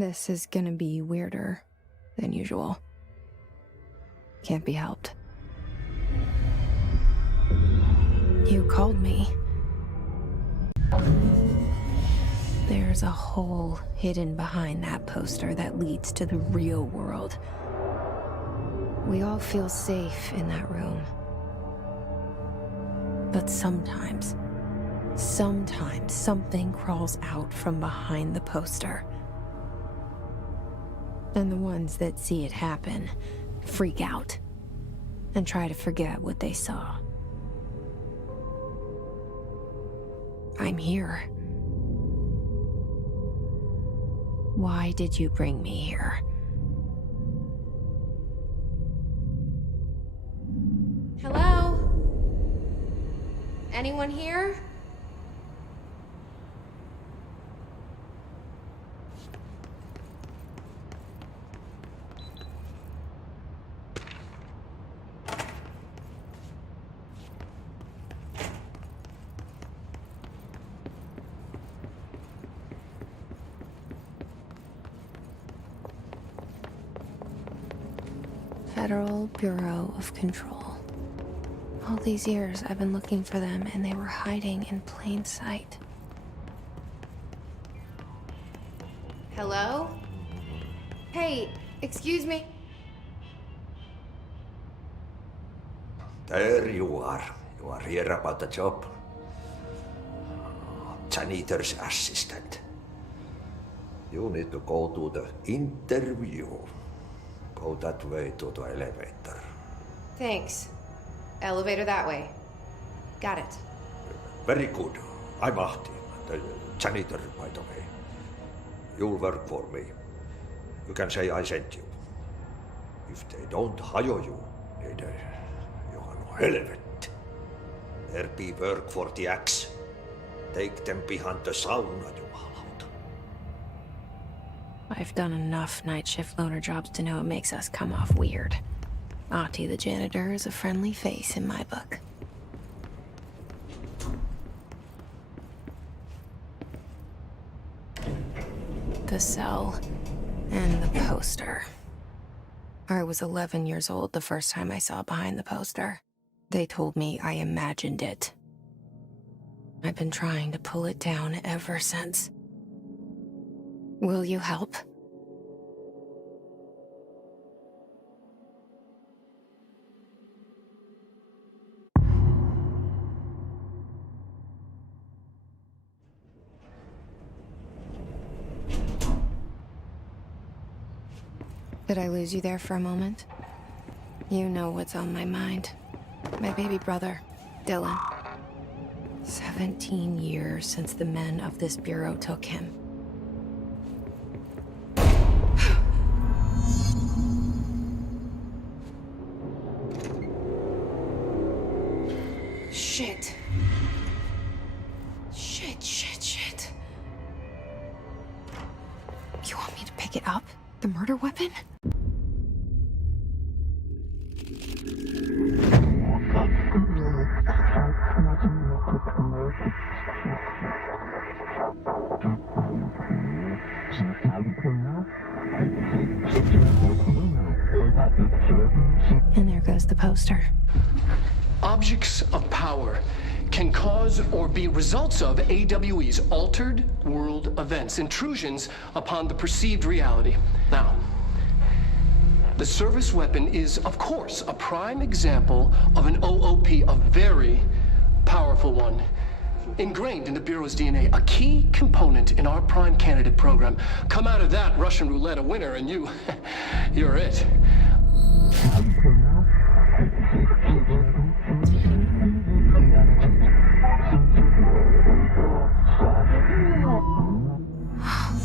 This is gonna be weirder than usual. Can't be helped. You called me. There's a hole hidden behind that poster that leads to the real world. We all feel safe in that room. But sometimes something crawls out from behind the poster. And the ones that see it happen freak out and try to forget what they saw. I'm here. Why did you bring me here? Hello? Anyone here? Federal Bureau of Control. All these years I've been looking for them and they were hiding in plain sight. Hello? Hey, excuse me. There you are. You are here about the job. Janitor's assistant. You need to go to the interview. Go that way to the elevator. Thanks. Elevator that way. Got it. Very good. I'm Ahti, the janitor, by the way. You'll work for me. You can say I sent you. If they don't hire you, then you are no helvet. There be work for the axe. Take them behind the sauna, jumalauta. I've done enough night shift loner jobs to know it makes us come off weird. Ahti the janitor is a friendly face in my book. The cell and the poster. I was 11 years old the first time I saw behind the poster. They told me I imagined it. I've been trying to pull it down ever since. Will you help? Did I lose you there for a moment? You know what's on my mind. My baby brother, Dylan. 17 years since the men of this bureau took him. Shit. Shit. You want me to pick it up? The murder weapon? And there goes the poster. Objects of power can cause or be results of AWE's altered world events, intrusions upon the perceived reality. Now, the service weapon is, of course, a prime example of an OOP, a very powerful one, ingrained in the Bureau's DNA, a key component in our prime candidate program. Come out of that Russian roulette a winner and you're it.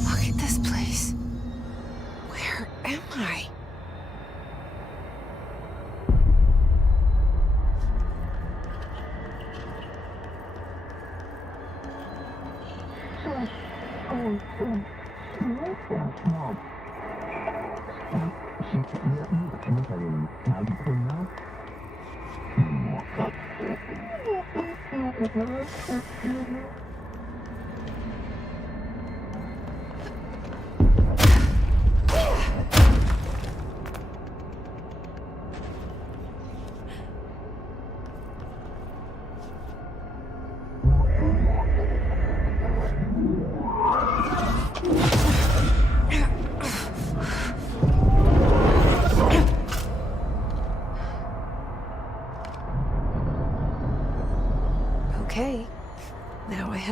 Look at this place. Where am I?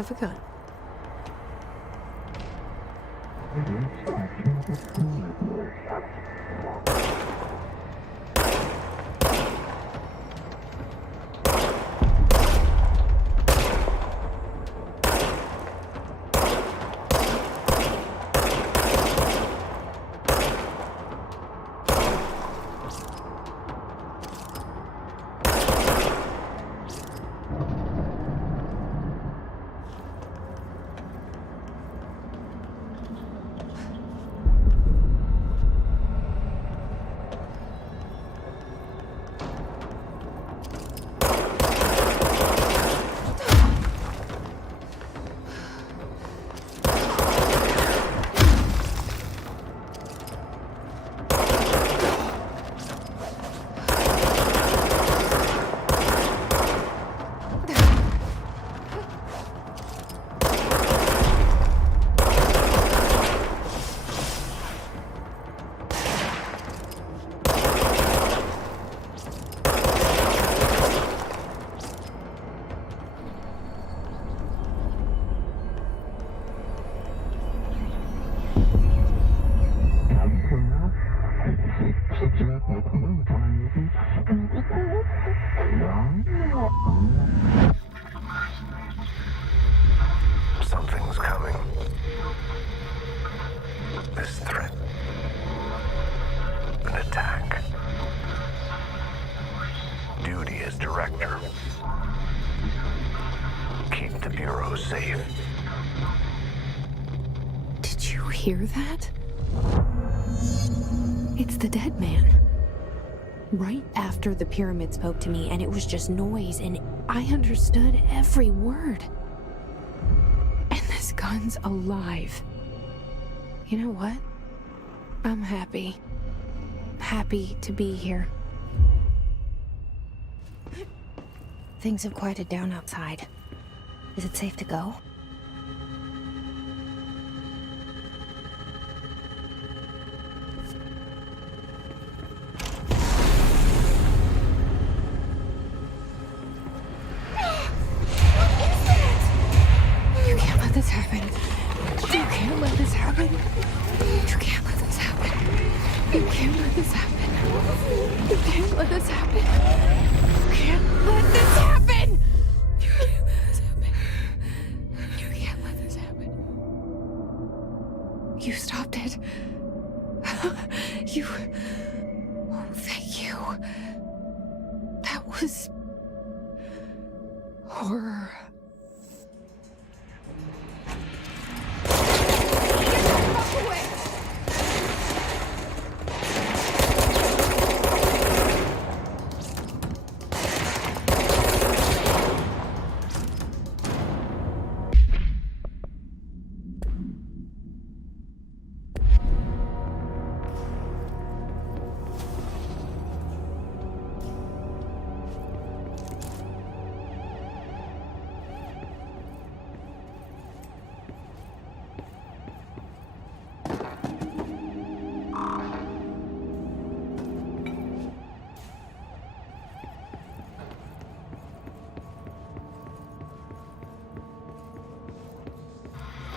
have a gun. Something's coming. This threat. An attack. Duty as director. Keep the Bureau safe. Did you hear that? It's the dead man. Right after the pyramid spoke to me, and it was just noise, and I understood every word. And this gun's alive. You know what? I'm happy. Happy to be here. Things have quieted down outside. Is it safe to go? You can't let this happen. You can't let this happen. You can't let this happen. You can't let this happen. You can't let this happen. You can't let this happen. You can't let this happen. You can't let this happen. You stopped it. You. Oh, thank you. That was horror.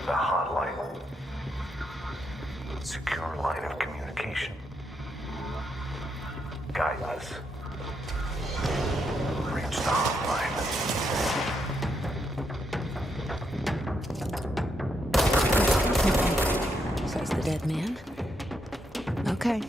The hotline. Secure line of communication. Guidance. Reach the hotline. Says the dead man. Okay.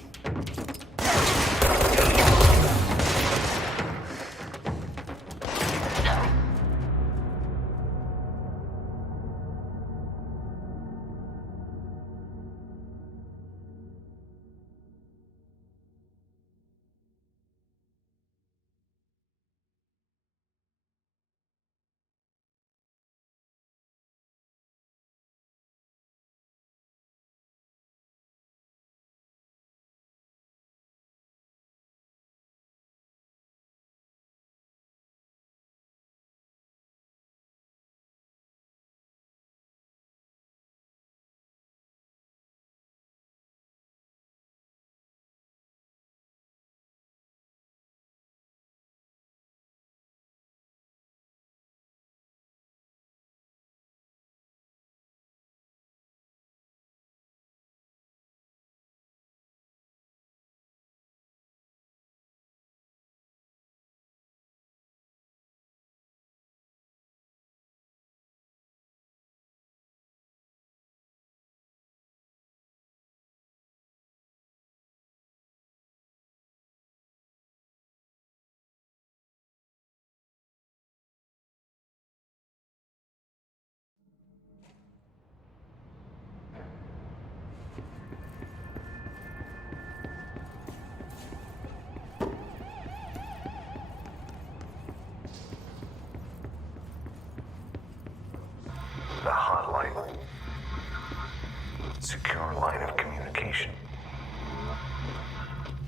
Secure line of communication.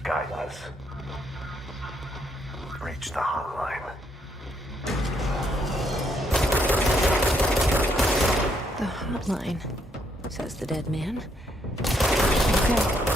Guide us. Reach the hotline. The hotline, says the dead man. Okay.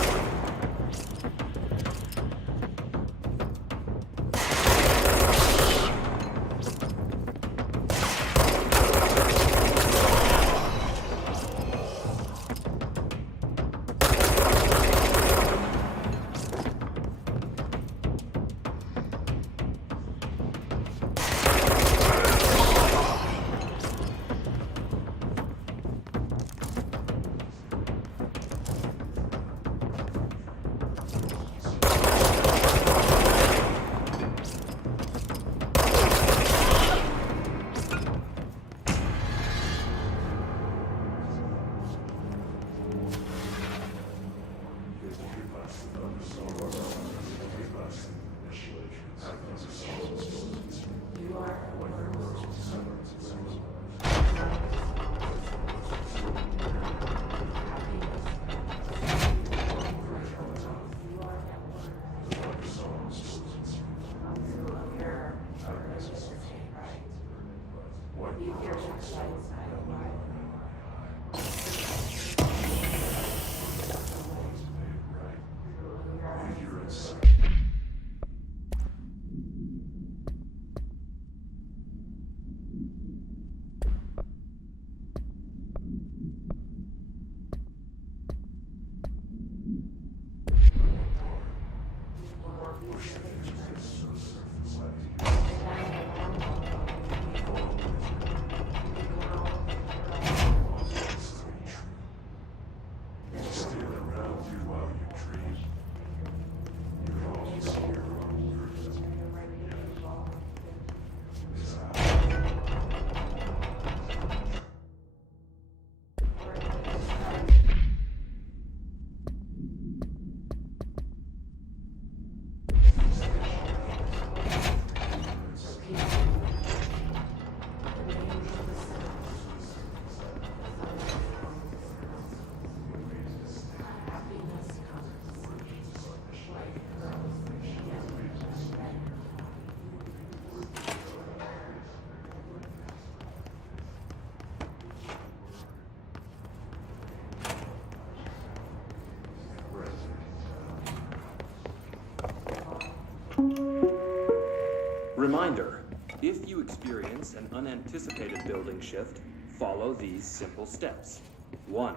Reminder, if you experience an unanticipated building shift, follow these simple steps. 1.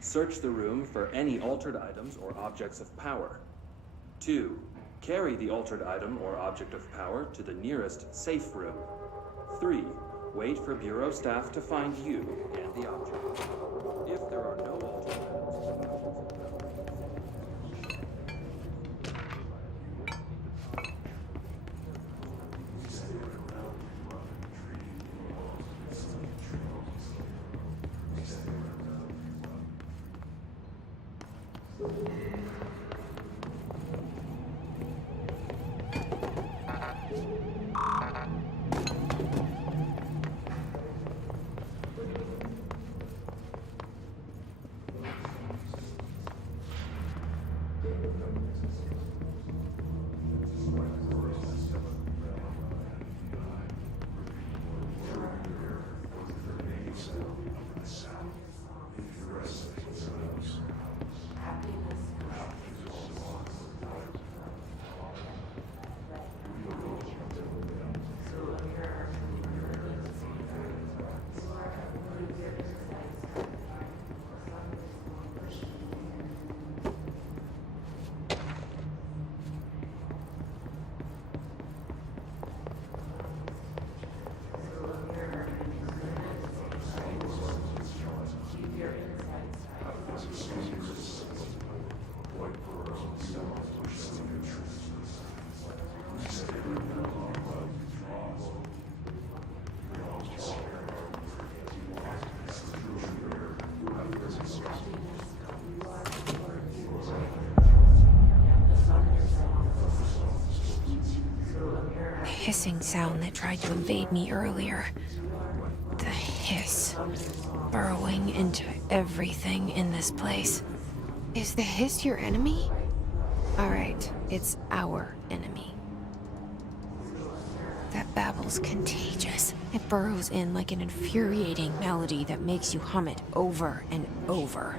Search the room for any altered items or objects of power. 2. Carry the altered item or object of power to the nearest safe room. 3. Wait for Bureau staff to find you and the object. If there are no altered items, Hissing sound that tried to invade me earlier. The hiss burrowing into everything in this place. Is the hiss your enemy? All right, it's our enemy. That babble's contagious. It burrows in like an infuriating melody that makes you hum it over and over.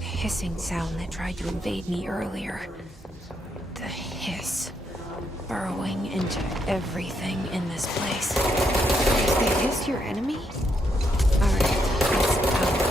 Hissing sound that tried to invade me earlier. The hiss burrowing into everything in this place. Is the hiss your enemy? All right, it's our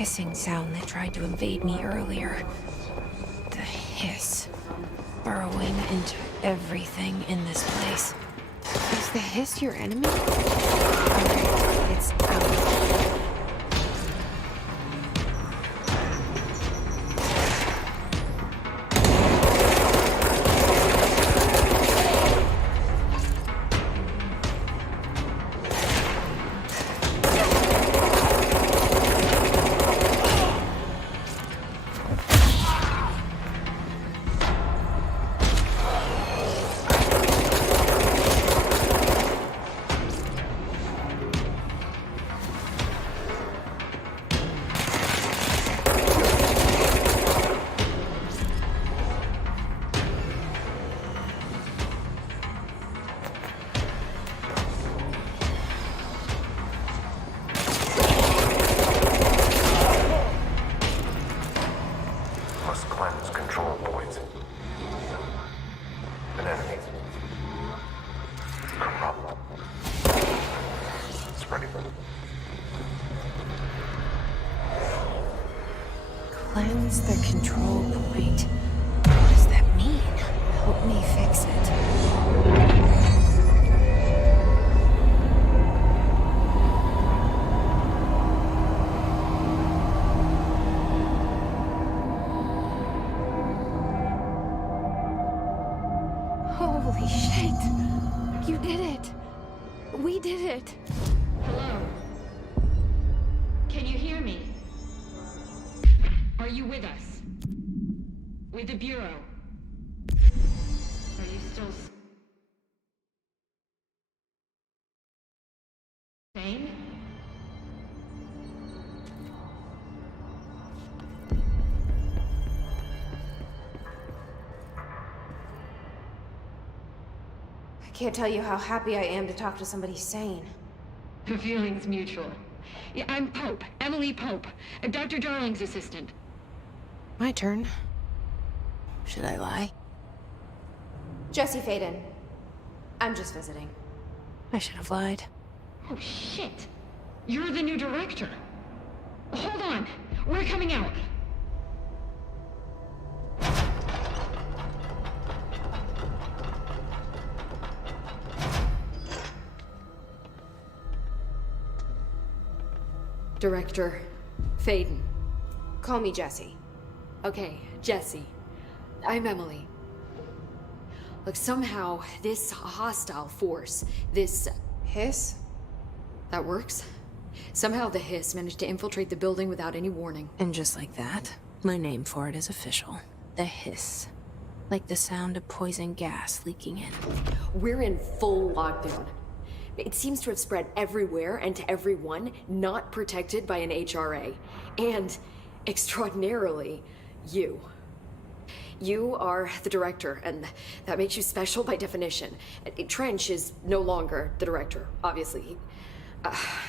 hissing sound that tried to invade me earlier. The hiss. Burrowing into everything in this place. Is the hiss your enemy? Alright, it's out. Must cleanse control points. An enemy. Corrupt. Spreading. Cleanse the control point. What does that mean? Help me fix it. Holy shit! You did it! We did it! Hello? Can you hear me? Are you with us? With the Bureau? Are you still sane? I can't tell you how happy I am to talk to somebody sane. The feeling's mutual. Yeah, I'm Pope, Emily Pope, Dr. Darling's assistant. My turn. Should I lie? Jesse Faden. I'm just visiting. I should have lied. Oh, shit. You're the new director. Hold on. We're coming out. Director Faden. Call me Jesse. Okay, Jesse. I'm Emily. Look, somehow this hostile force, this... Hiss? that works? Somehow the hiss managed to infiltrate the building without any warning. And just like that, my name for it is official. The hiss. Like the sound of poison gas leaking in. We're in full lockdown. It seems to have spread everywhere and to everyone not protected by an HRA. And, extraordinarily, you. You are the director, and that makes you special by definition. Trench is no longer the director, obviously.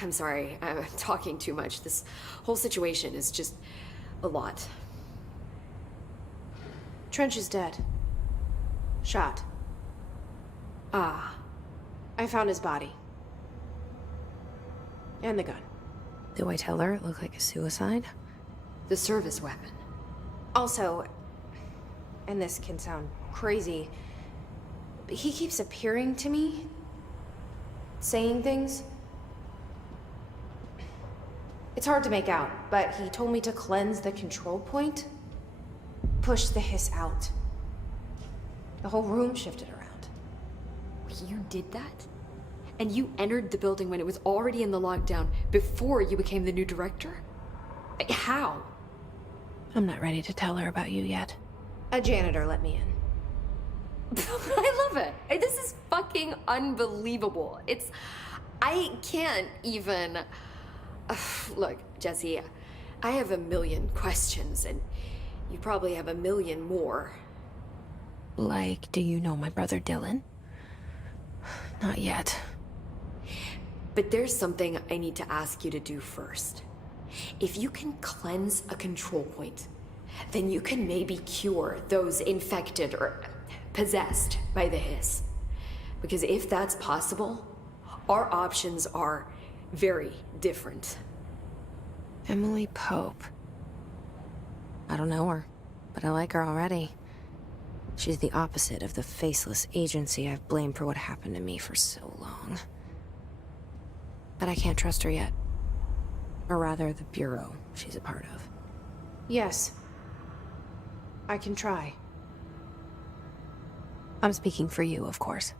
I'm sorry, I'm talking too much. This whole situation is just a lot. Trench is dead. Shot. Ah. I found his body. And the gun. Do I tell her it looked like a suicide? The service weapon. Also, and this can sound crazy, but he keeps appearing to me, saying things. It's hard to make out, but he told me to cleanse the control point, push the hiss out. The whole room shifted around. You did that? And you entered the building when it was already in the lockdown before you became the new director? How? I'm not ready to tell her about you yet. A janitor let me in. I love it. This is fucking unbelievable. I can't even... Look, Jesse, I have a million questions, and you probably have a million more. Like, do you know my brother Dylan? Not yet. But there's something I need to ask you to do first. If you can cleanse a control point, then you can maybe cure those infected or possessed by the hiss. Because if that's possible, our options are very different. Emily Pope. I don't know her, but I like her already. She's the opposite of the faceless agency I've blamed for what happened to me for so long. But I can't trust her yet. Or rather, the bureau she's a part of. Yes. I can try. I'm speaking for you, of course.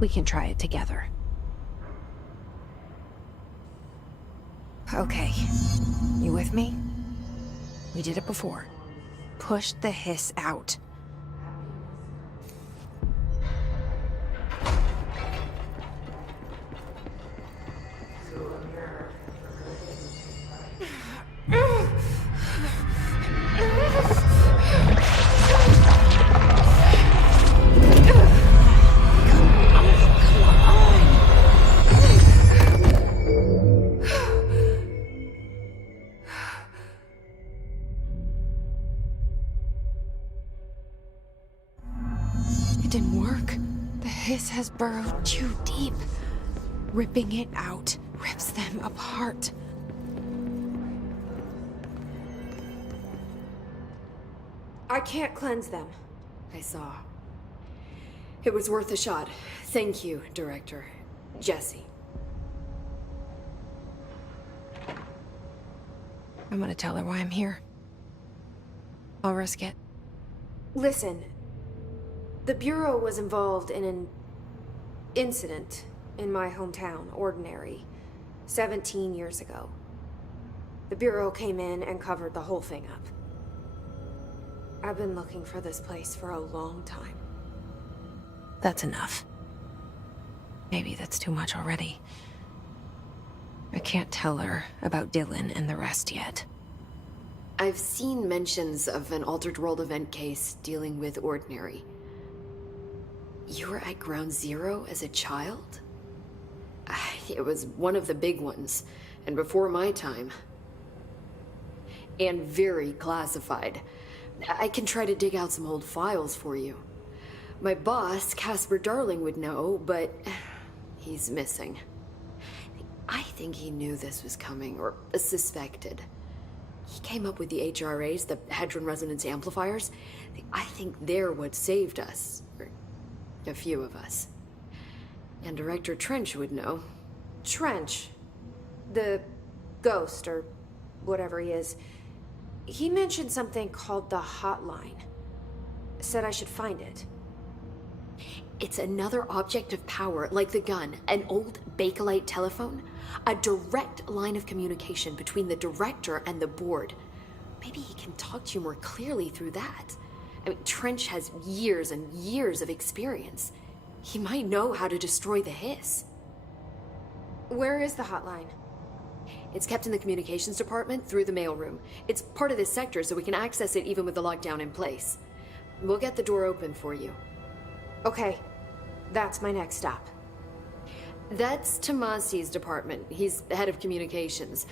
We can try it together. Okay. You with me? We did it before. Push the hiss out. It didn't work. The hiss has burrowed too deep. Ripping it out rips them apart. I can't cleanse them. I saw. It was worth a shot. Thank you, Director. Jesse. I'm gonna tell her why I'm here. I'll risk it. Listen, the Bureau was involved in an incident in my hometown, Ordinary, 17 years ago. The Bureau came in and covered the whole thing up. I've been looking for this place for a long time. That's enough. Maybe that's too much already. I can't tell her about Dylan and the rest yet. I've seen mentions of an Altered World event case dealing with Ordinary. You were at Ground Zero as a child? It was one of the big ones, and before my time. And very classified. I can try to dig out some old files for you. My boss, Casper Darling, would know, but he's missing. I think he knew this was coming, or suspected. He came up with the HRAs, the Hadron Resonance Amplifiers. I think they're what saved us. Or a few of us. And Director Trench would know. Trench, the ghost, or whatever he is, he mentioned something called the Hotline. Said I should find it. It's another object of power, like the gun, an old Bakelite telephone, a direct line of communication between the director and the board. Maybe he can talk to you more clearly through that. I mean, Trench has years and years of experience. He might know how to destroy the hiss. Where is the hotline? It's kept in the communications department through the mailroom. It's part of this sector, so we can access it even with the lockdown in place. We'll get the door open for you. Okay, that's my next stop. That's Tomasi's department. He's head of communications.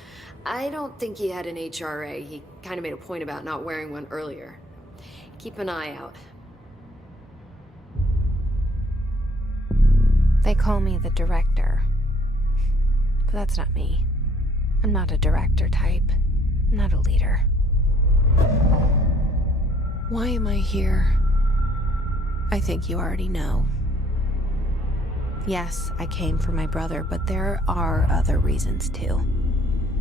I don't think he had an HRA. He kind of made a point about not wearing one earlier. Keep an eye out. They call me the director. But that's not me. I'm not a director type. I'm not a leader. Why am I here? I think you already know. Yes, I came for my brother, but there are other reasons too.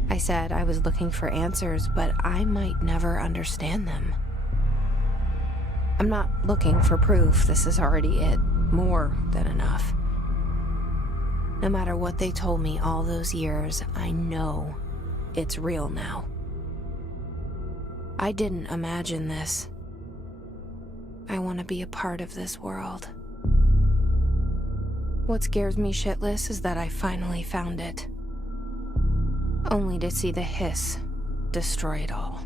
I said I was looking for answers, but I might never understand them. I'm not looking for proof. This is already it. More than enough. No matter what they told me all those years, I know it's real now. I didn't imagine this. I want to be a part of this world. What scares me shitless is that I finally found it. Only to see the hiss destroy it all.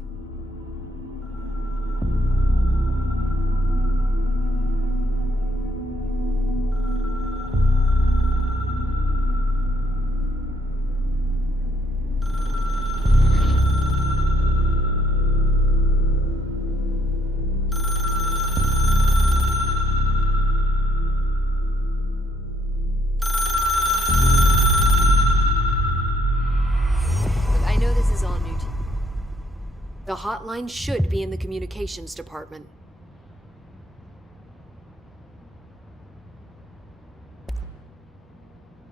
The hotline should be in the communications department.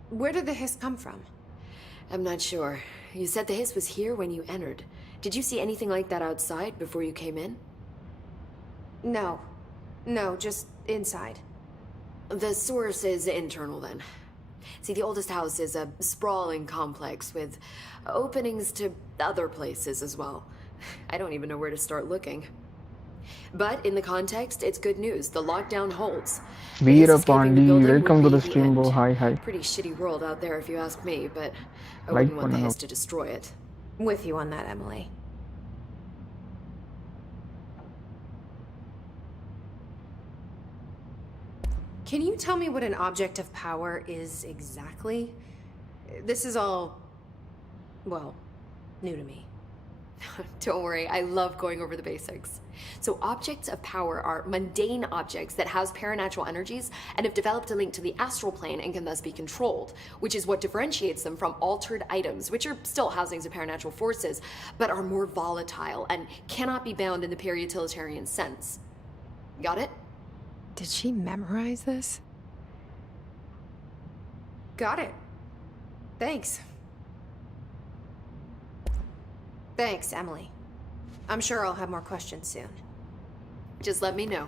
Where did the hiss come from? I'm not sure. You said the hiss was here when you entered. Did you see anything like that outside before you came in? No. No, just inside. The source is internal then. See, the oldest house is a sprawling complex with openings to other places as well. I don't even know where to start looking. But in the context, it's good news. The lockdown holds. Veera Escaping the Pandi, building welcome to would the be stream, bro. end. Hi, hi. Pretty shitty world out there if you ask me, but I Like wouldn't want the பண்ணுங்க. hiss to destroy it. With you on that, Emily. Can you tell me what an object of power is exactly? This is all, well, new to me. Don't worry, I love going over the basics. So objects of power are mundane objects that house paranatural energies and have developed a link to the astral plane and can thus be controlled, which is what differentiates them from altered items, which are still housings of paranatural forces, but are more volatile and cannot be bound in the peri-utilitarian sense. Got it? Did she memorize this? Got it. Thanks. Thanks, Emily. I'm sure I'll have more questions soon. Just let me know.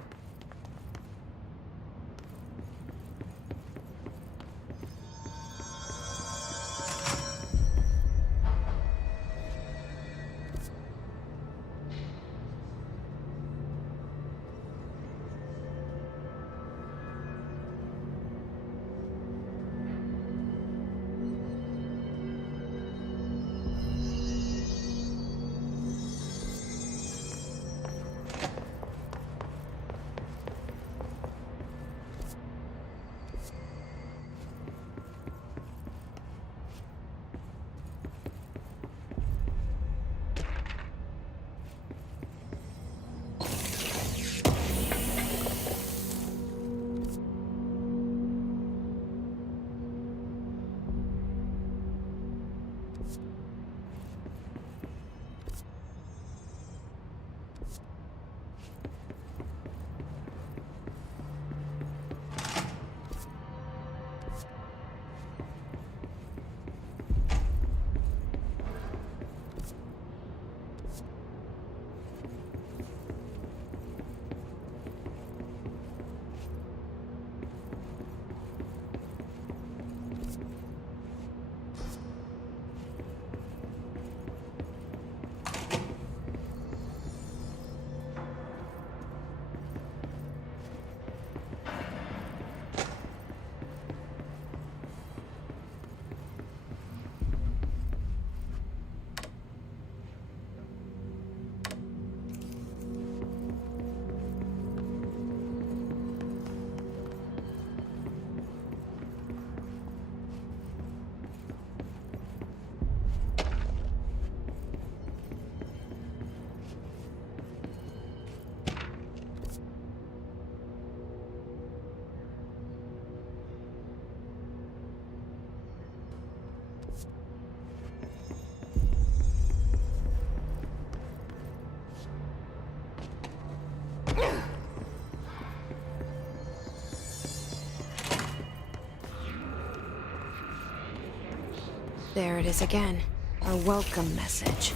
There it is again. A welcome message.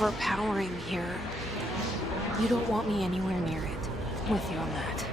overpowering here. You don't want me anywhere near it. With you on that.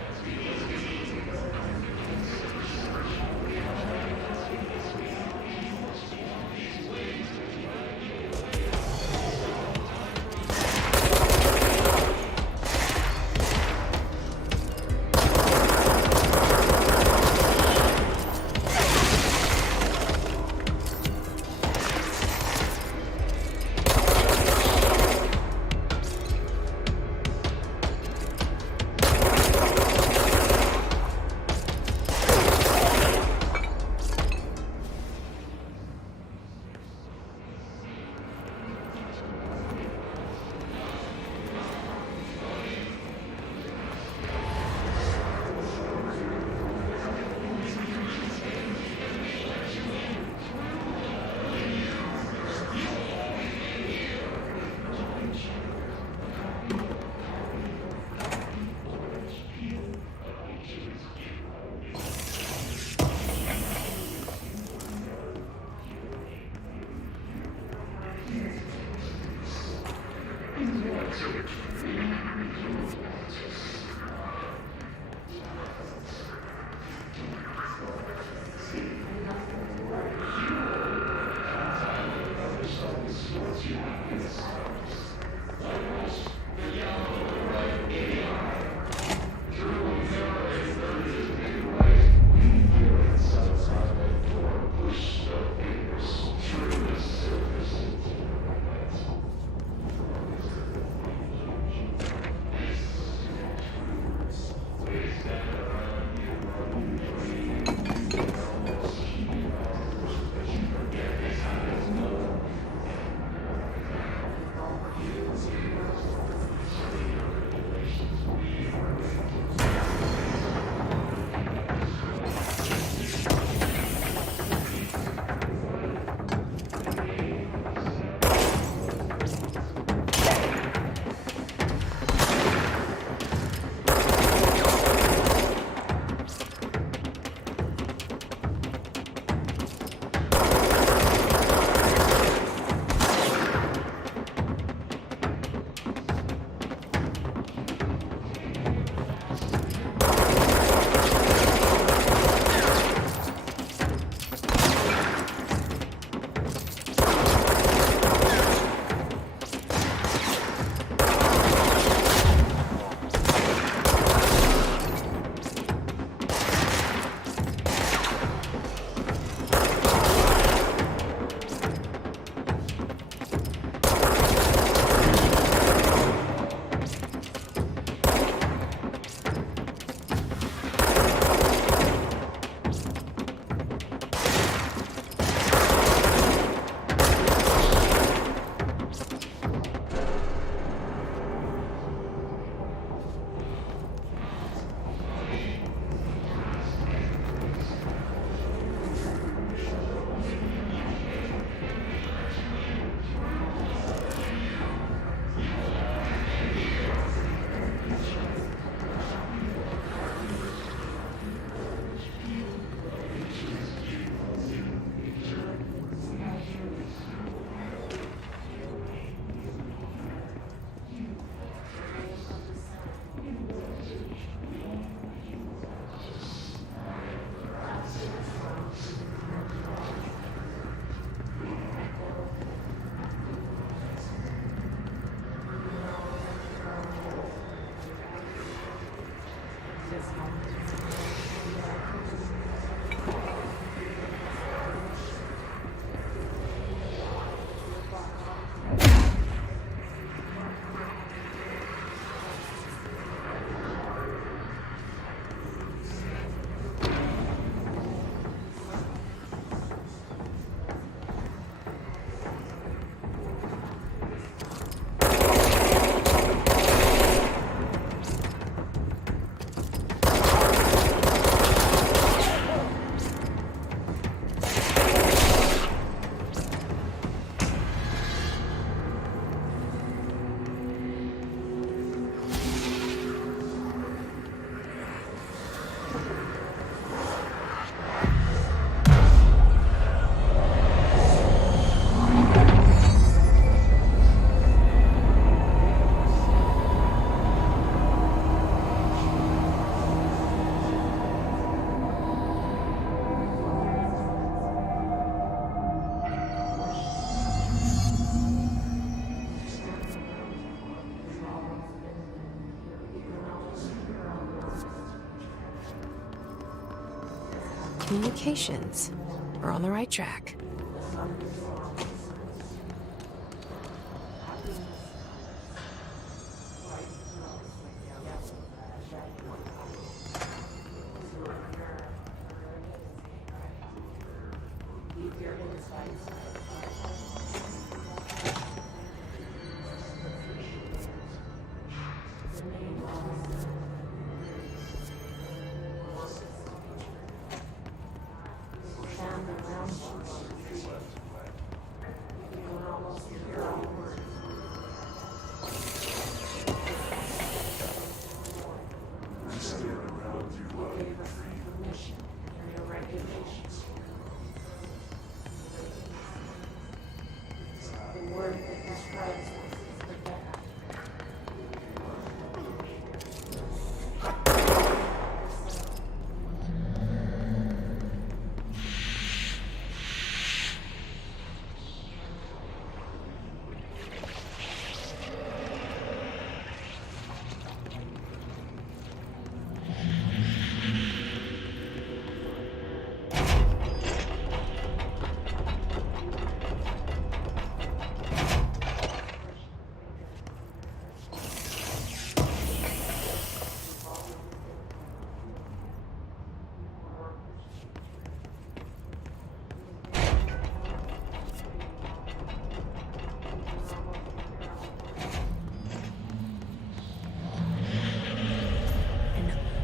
Communications. We're on the right track.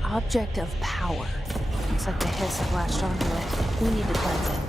Object of power. Looks like the hiss have latched onto it. We need to cleanse it.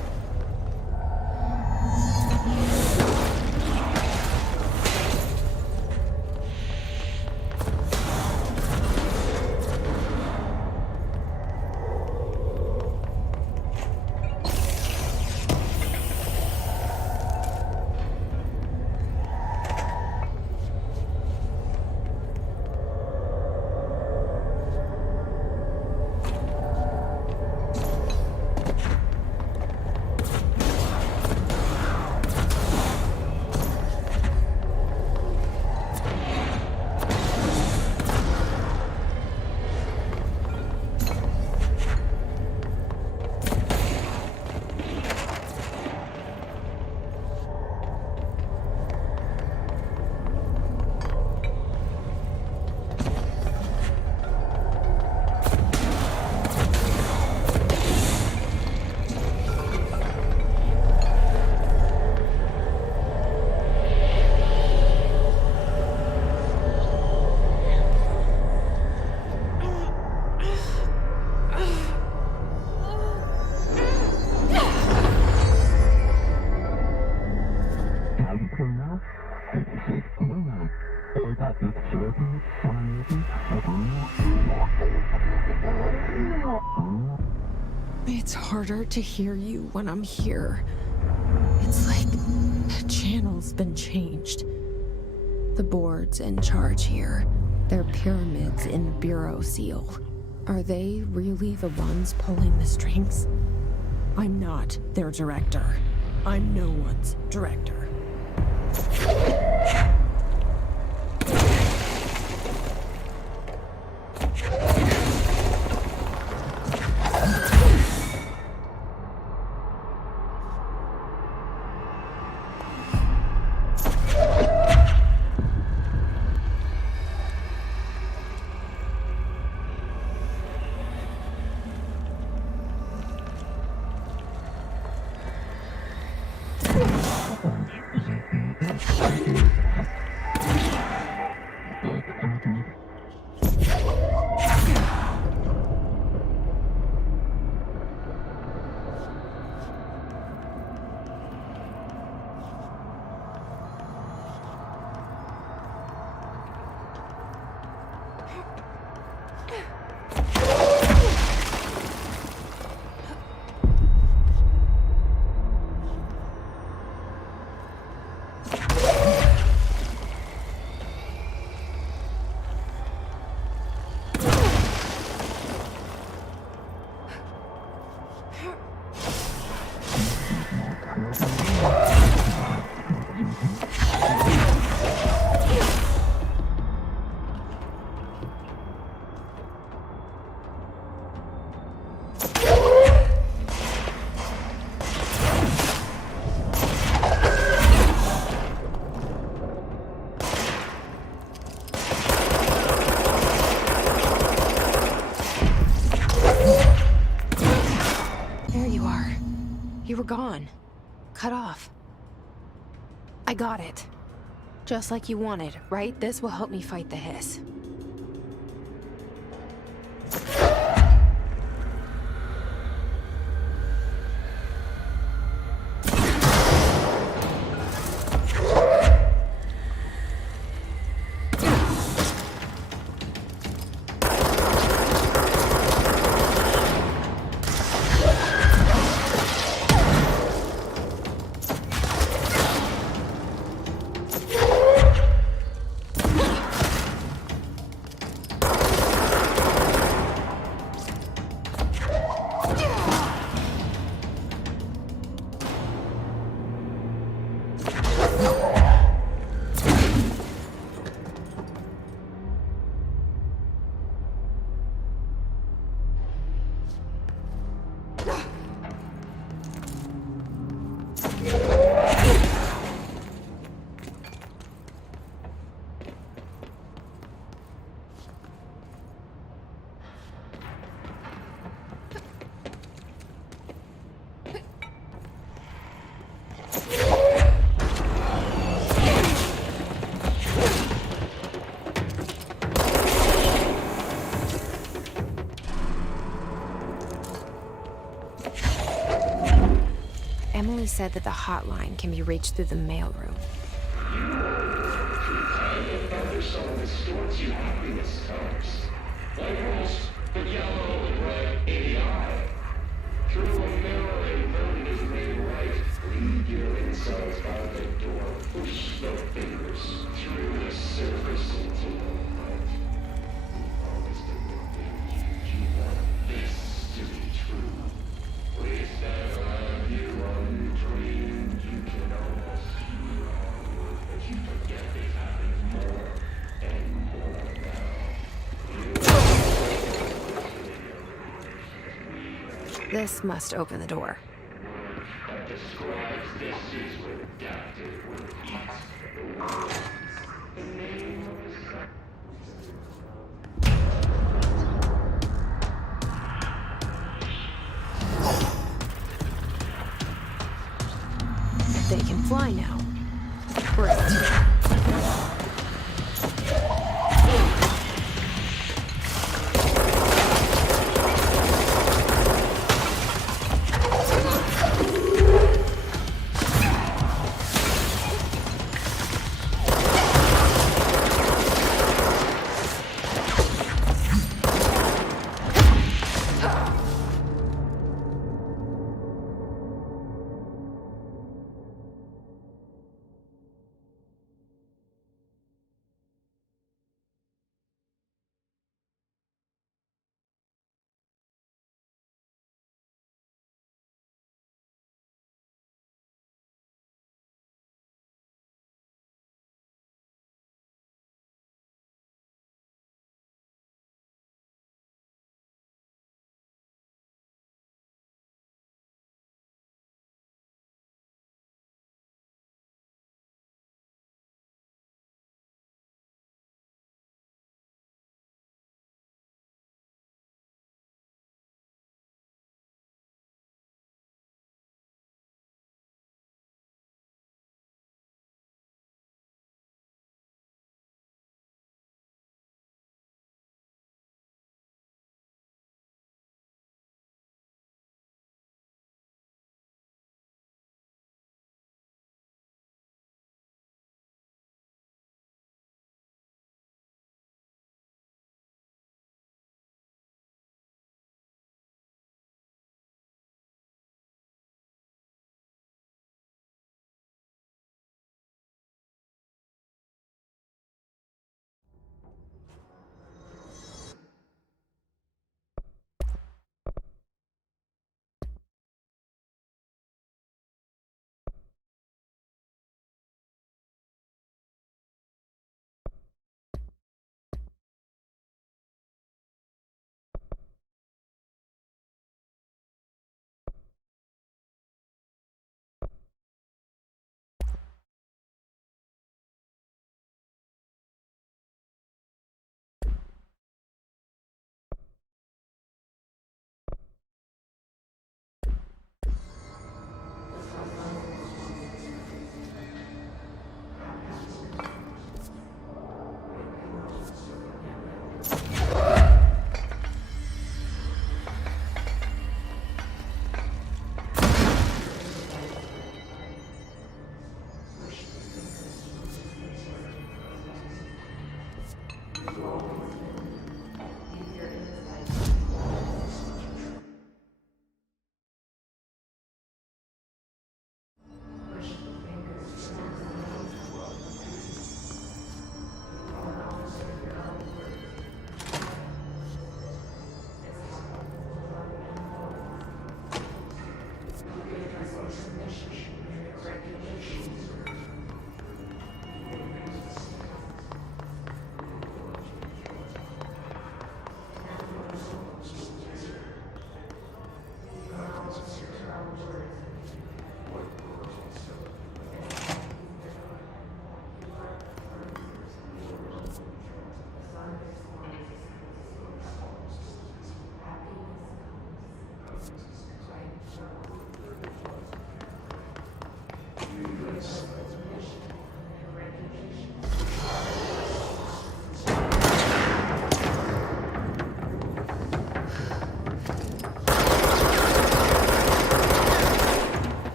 It's harder to hear you when I'm here. It's like the channel's been changed. The board's in charge here. They're pyramids in the Bureau seal. Are they really the ones pulling the strings? I'm not their director. I'm no one's director. were gone. Cut off. I got it. Just like you wanted, right? This will help me fight the hiss. Emily said that the hotline can be reached through the mailroom. This must open the door. They can fly now.